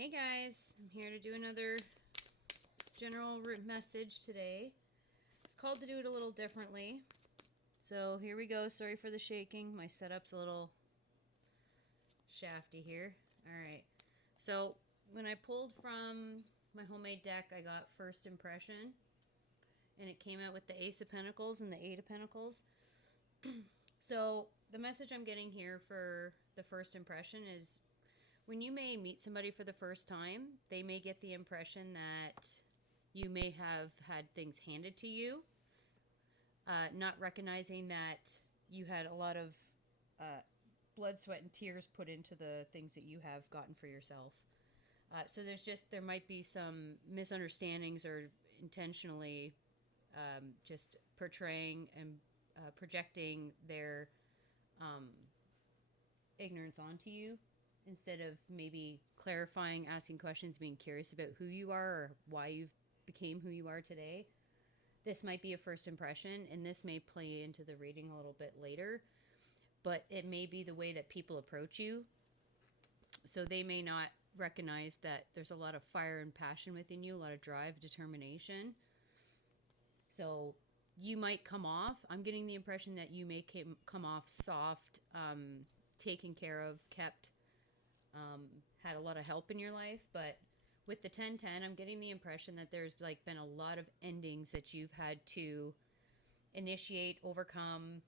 Hey guys, I'm here to do another general message today. It's called to do it a little differently. So here we go. Sorry for the shaking. My setup's a little shafty here. Alright. So when I pulled from my homemade deck, I got First Impression. And it came out with the Ace of Pentacles and the Eight of Pentacles. So the message I'm getting here for the First Impression is when you may meet somebody for the first time, they may get the impression that you may have had things handed to you, not recognizing that you had a lot of blood, sweat, and tears put into the things that you have gotten for yourself. So there might be some misunderstandings or intentionally just portraying and projecting their ignorance onto you instead of maybe clarifying, asking questions, being curious about who you are or why you've became who you are today. This might be a first impression, and this may play into the reading a little bit later, but it may be the way that people approach you. So they may not recognize that there's a lot of fire and passion within you, a lot of drive, determination. So you might come off, I'm getting the impression that you may come off soft, taken care of, kept, had a lot of help in your life. But with the 1010, I'm getting the impression that there's been a lot of endings that you've had to initiate, overcome,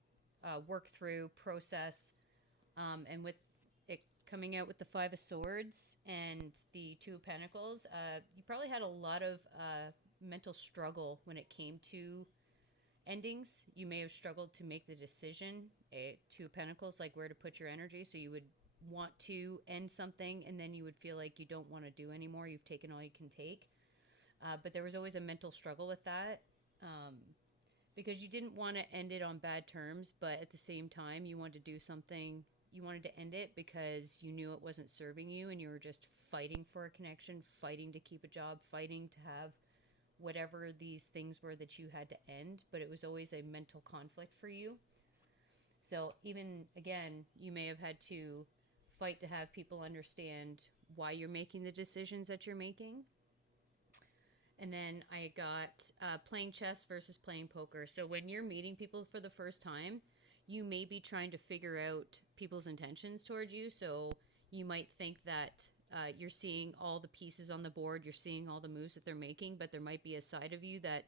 work through, process. And with it coming out with the Five of Swords and the Two of Pentacles, you probably had a lot of mental struggle when it came to endings. You may have struggled to make the decision. Two of Pentacles, like where to put your energy. So you would want to end something and then you would feel like you don't want to do anymore. You've taken all you can take. But there was always a mental struggle with that. Because you didn't want to end it on bad terms, but at the same time, you wanted to do something. You wanted to end it because you knew it wasn't serving you and you were just fighting for a connection, fighting to keep a job, fighting to have whatever these things were that you had to end, but it was always a mental conflict for you. So even, again, you may have had to fight to have people understand why you're making the decisions that you're making. And then I got playing chess versus playing poker. So when you're meeting people for the first time, you may be trying to figure out people's intentions towards you. So you might think that you're seeing all the pieces on the board, you're seeing all the moves that they're making, but there might be a side of you that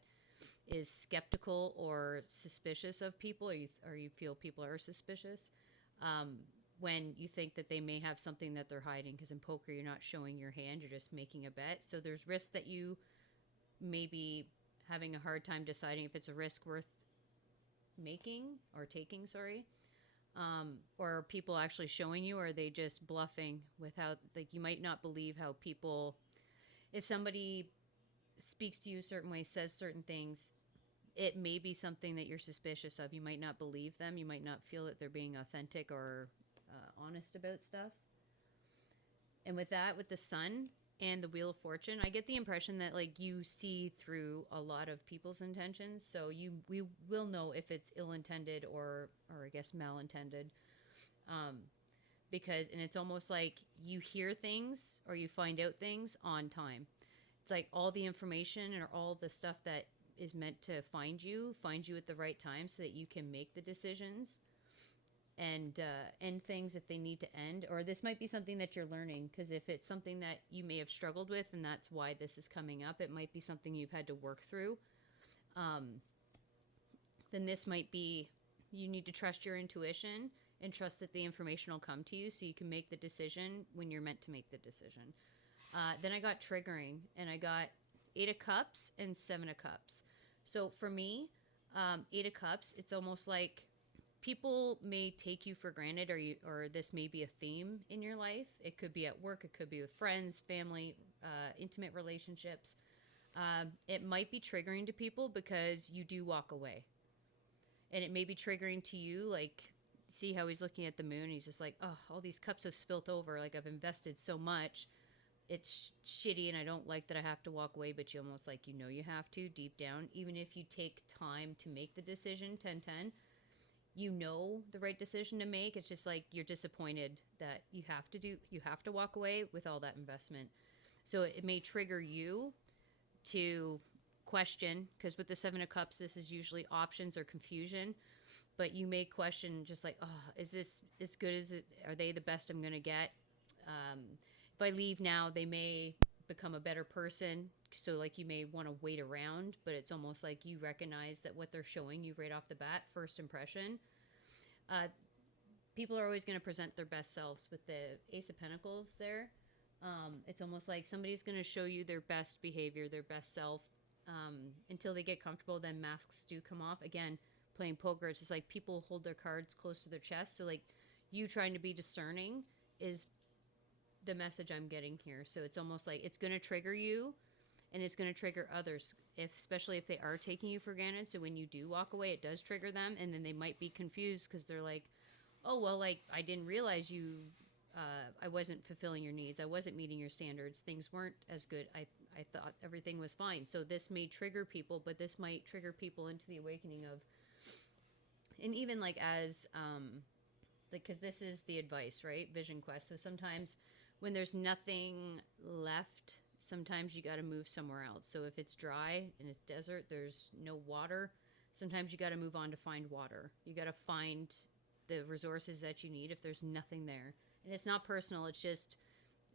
is skeptical or suspicious of people, or you feel people are suspicious. When you think that they may have something that they're hiding, because in poker you're not showing your hand, you're just making a bet. So there's risks that you maybe having a hard time deciding if it's a risk worth making or taking, sorry. Or are people actually showing you, or are they just bluffing without, like, you might not believe how people, if somebody speaks to you a certain way, says certain things, it may be something that you're suspicious of. You might not believe them. You might not feel that they're being authentic or honest about stuff. And with that, with the Sun and the Wheel of Fortune, I get the impression that like you see through a lot of people's intentions. So we will know if it's ill-intended or I guess malintended. Because, and it's almost like you hear things or you find out things on time. It's like all the information or all the stuff that is meant to find you at the right time so that you can make the decisions and end things if they need to end. Or this might be something that you're learning, because if it's something that you may have struggled with and that's why this is coming up, it might be something you've had to work through. Then this might be, you need to trust your intuition and trust that the information will come to you so you can make the decision when you're meant to make the decision. Then I got triggering, and I got Eight of Cups and Seven of Cups. So for me, Eight of Cups, it's almost like people may take you for granted, or this may be a theme in your life. It could be at work, it could be with friends, family, intimate relationships. It might be triggering to people because you do walk away. And it may be triggering to you, like, see how he's looking at the moon, he's just like, oh, all these cups have spilt over, like I've invested so much, it's shitty and I don't like that I have to walk away, but you almost like, you have to deep down, even if you take time to make the decision. 1010, you know the right decision to make. It's just like you're disappointed that you have to walk away with all that investment. So it may trigger you to question, because with the Seven of Cups, this is usually options or confusion. But you may question, just like, oh, is this as good as it? Are they the best I'm going to get? Um, if I leave now, they may become a better person. So, like, you may want to wait around, but it's almost like you recognize that what they're showing you right off the bat, first impression. Uh, People are always going to present their best selves with the Ace of Pentacles there. It's almost like somebody's going to show you their best behavior, their best self, until they get comfortable. Then masks do come off. Again, playing poker, it's just like people hold their cards close to their chest. So, like, you trying to be discerning is the message I'm getting here. So it's almost like it's going to trigger you, and it's going to trigger others, especially if they are taking you for granted. So when you do walk away, it does trigger them, and then they might be confused because they're like, oh, well, like, I didn't realize I wasn't fulfilling your needs. I wasn't meeting your standards. Things weren't as good. I thought everything was fine. So this may trigger people, but this might trigger people into the awakening of, and even like as, because this is the advice, right? Vision quest. So sometimes when there's nothing left, sometimes you got to move somewhere else. So if it's dry and it's desert, there's no water. Sometimes you got to move on to find water. You got to find the resources that you need if there's nothing there. And it's not personal, it's just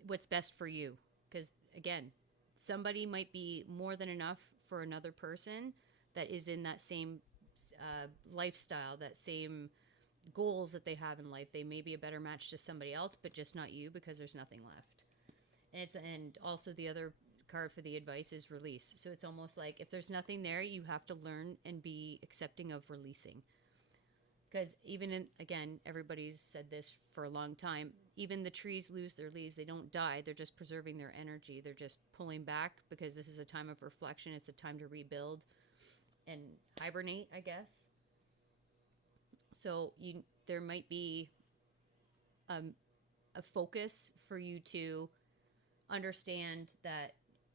what's best for you. Because again, somebody might be more than enough for another person that is in that same lifestyle, that same goals that they have in life. They may be a better match to somebody else, but just not you, because there's nothing left. And also the other card for the advice is release. So it's almost like if there's nothing there, you have to learn and be accepting of releasing. Because even in, again, everybody's said this for a long time, even the trees lose their leaves. They don't die. They're just preserving their energy. They're just pulling back because this is a time of reflection. It's a time to rebuild and hibernate, I guess. So there might be a focus for you to understand that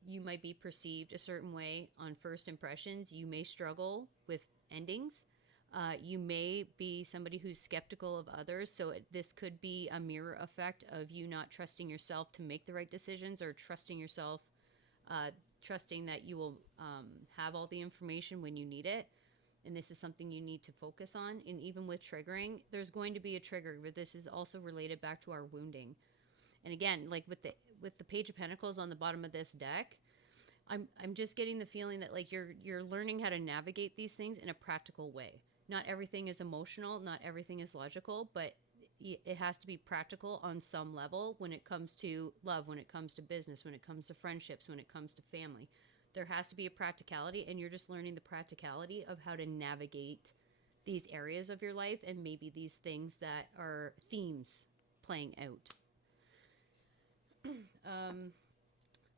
you might be perceived a certain way on first impressions. You may struggle with endings. You may be somebody who's skeptical of others. So this could be a mirror effect of you not trusting yourself to make the right decisions, or trusting yourself, trusting that you will have all the information when you need it. And this is something you need to focus on. And even with triggering, there's going to be a trigger, but this is also related back to our wounding. And again, like with the Page of Pentacles on the bottom of this deck, I'm just getting the feeling that like you're learning how to navigate these things in a practical way. Not everything is emotional, not everything is logical, but it has to be practical on some level when it comes to love, when it comes to business, when it comes to friendships, when it comes to family. There has to be a practicality, and you're just learning the practicality of how to navigate these areas of your life and maybe these things that are themes playing out.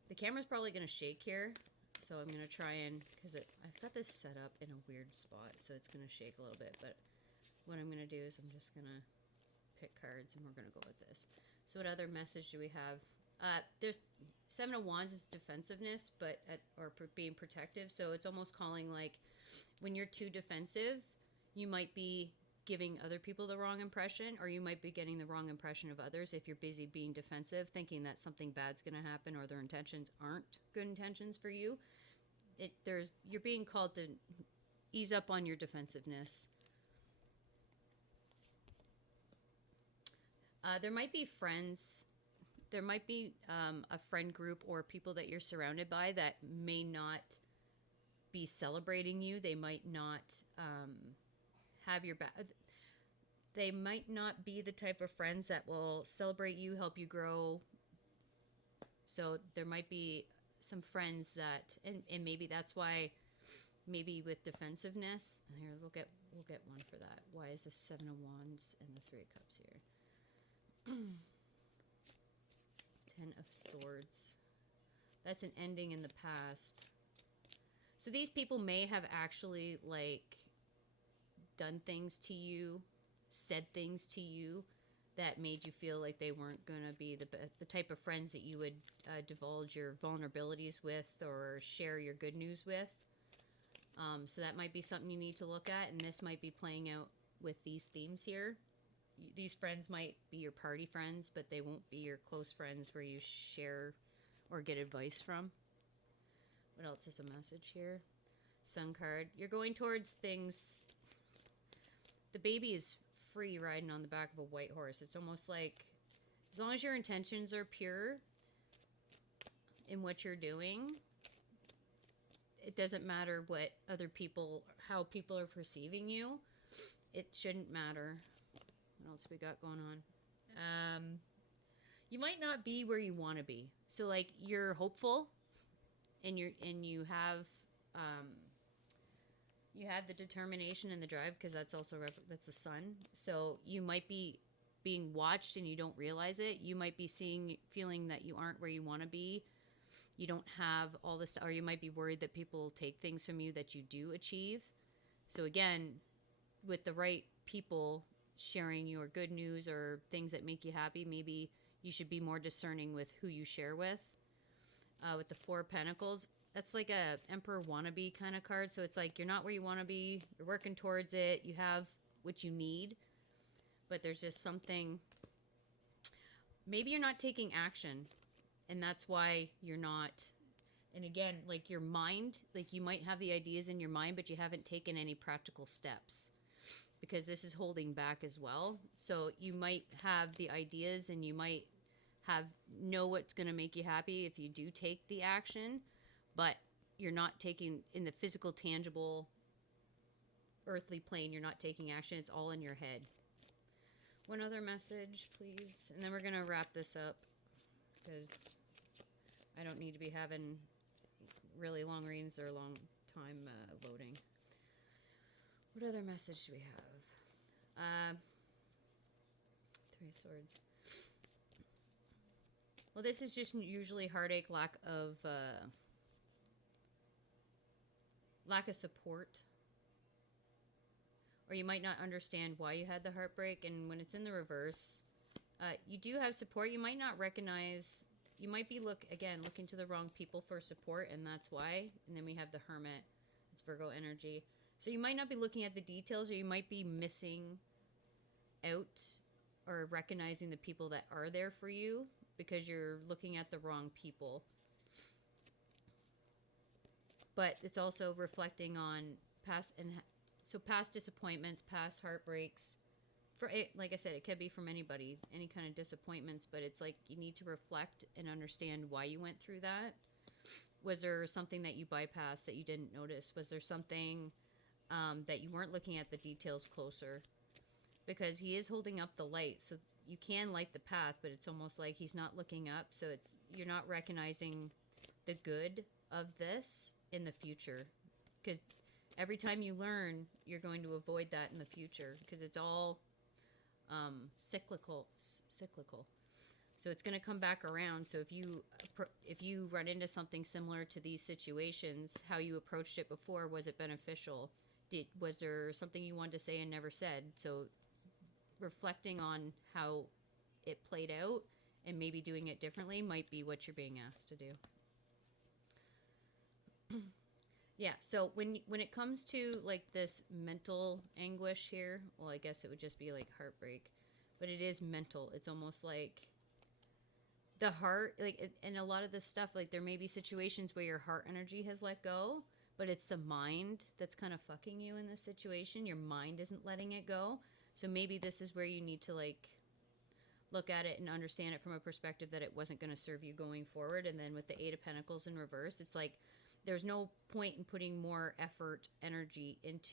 The camera's probably going to shake here. So I'm going to try and, because I've got this set up in a weird spot, so it's going to shake a little bit. But what I'm going to do is I'm just going to pick cards, and we're going to go with this. So what other message do we have? There's Seven of Wands is defensiveness, or being protective. So it's almost calling like when you're too defensive, you might be giving other people the wrong impression, or you might be getting the wrong impression of others if you're busy being defensive, thinking that something bad's going to happen, or their intentions aren't good intentions for you. You're being called to ease up on your defensiveness. There might be friends. There might be a friend group or people that you're surrounded by that may not be celebrating you. They might not have your back. They might not be the type of friends that will celebrate you, help you grow. So there might be some friends that, and maybe that's why, maybe with defensiveness. Here, we'll get one for that. Why is the Seven of Wands and the Three of Cups here? Ten of Swords. That's an ending in the past. So these people may have actually like done things to you, said things to you that made you feel like they weren't going to be the type of friends that you would divulge your vulnerabilities with or share your good news with. So that might be something you need to look at, and this might be playing out with these themes here. These friends might be your party friends, but they won't be your close friends where you share or get advice from. What else is a message here? Sun card. You're going towards things. The baby is free riding on the back of a white horse. It's almost like as long as your intentions are pure in what you're doing, it doesn't matter what other people, how people are perceiving you. It shouldn't matter. What else we got going on? You might not be where you want to be. So like you're hopeful, and you have the determination and the drive, because that's also that's the sun. So you might be being watched and you don't realize it. You might be feeling that you aren't where you want to be. You don't have all this, or you might be worried that people will take things from you that you do achieve. So again, with the right people sharing your good news or things that make you happy, maybe you should be more discerning with who you share with. With the Four of Pentacles, that's like a Emperor wannabe kind of card. So it's like you're not where you want to be. You're working towards it. You have what you need, but there's just something. Maybe you're not taking action, and that's why you're not. And again, like your mind, like you might have the ideas in your mind, but you haven't taken any practical steps, because this is holding back as well. So you might have the ideas and you might know what's going to make you happy if you do take the action, but you're not taking in the physical, tangible, earthly plane. You're not taking action. It's all in your head. One other message, please. And then we're going to wrap this up, because I don't need to be having really long readings or a long time loading. What other message do we have? Three of Swords. Well, this is just usually heartache, lack of support. Or you might not understand why you had the heartbreak. And when it's in the reverse, you do have support. You might not recognize, you might be looking to the wrong people for support, and that's why. And then we have the Hermit. It's Virgo energy. So you might not be looking at the details, or you might be missing out or recognizing the people that are there for you, because you're looking at the wrong people. But it's also reflecting on past disappointments, past heartbreaks. For it, like I said, it could be from anybody, any kind of disappointments, but it's like you need to reflect and understand why you went through that. Was there something that you bypassed that you didn't notice? Was there something that you weren't looking at the details closer? Because he is holding up the light, so you can light the path, but it's almost like he's not looking up, so you're not recognizing the good of this in the future. Because every time you learn, you're going to avoid that in the future, because it's all cyclical. So it's going to come back around. So if you run into something similar to these situations, how you approached it before, was it beneficial? Was there something you wanted to say and never said? So reflecting on how it played out and maybe doing it differently might be what you're being asked to do. Yeah, so when it comes to like this mental anguish here, well, I guess it would just be like heartbreak, but it is mental. It's almost like the heart, like, and a lot of this stuff, like there may be situations where your heart energy has let go, but it's the mind that's kind of fucking you in this situation. Your mind isn't letting it go. So maybe this is where you need to like look at it and understand it from a perspective that it wasn't going to serve you going forward. And then with the Eight of Pentacles in reverse, it's like there's no point in putting more effort, energy into